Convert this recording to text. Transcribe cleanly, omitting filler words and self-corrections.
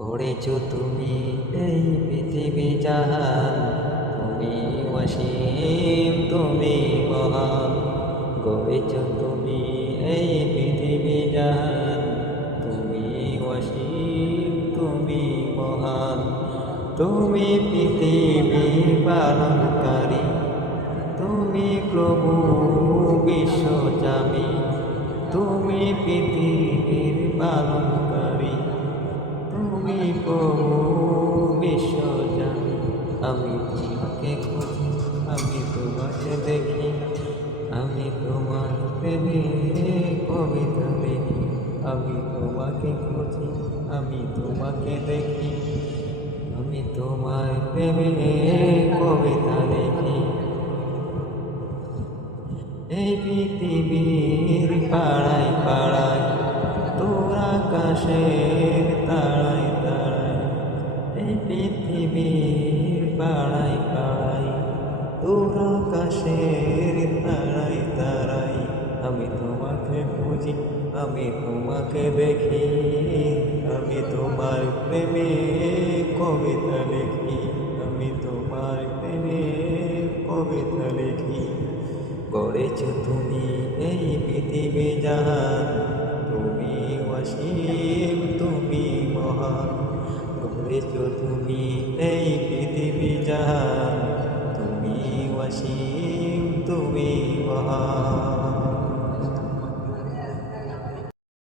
গড়েছ তুমি এই পৃথিবী জাহান, তুমি অসীম তুমি মহান। গড়েছ তুমি এই পৃথিবী জাহান, তুমি অসীম তুমি মহান। তুমি পৃথিবীর পালনকারী, তুমি প্রভু বিশ্বজামী। তুমি পৃথিবীর পালনকারী, তুমি প্রভু বিশ্বজামী। আমি তোমাকে খুঁজি, আমি তোমাকে দেখি, আমি তোমার প্রেমে কবিতা লিখি। আমি তোমাকে খুঁজি, আমি তোমাকে দেখি, আমি তোমার প্রেমে কবিতা লিখি। এই পৃথিবীর পাড়ায় পাড়ায়, তোর আকাশের তারায় তারায়। এই পৃথিবীর পাড়ায় পাড়ায়, তোর আকাশের তারায় তারায়। আমি তোমাকে খুঁজি, আমি তোমাকে দেখি, আমি তোমার প্রেমে কবিতা লিখি। আমি তোমার প্রেমে কবিতা লিখি। গড়েছ তুমি এই পৃথিবী জাহান, তুমি অসীম তুমি মহান। গড়েছ তুমি এই পৃথিবী জাহান, তুমি অসীম তুমি মহান।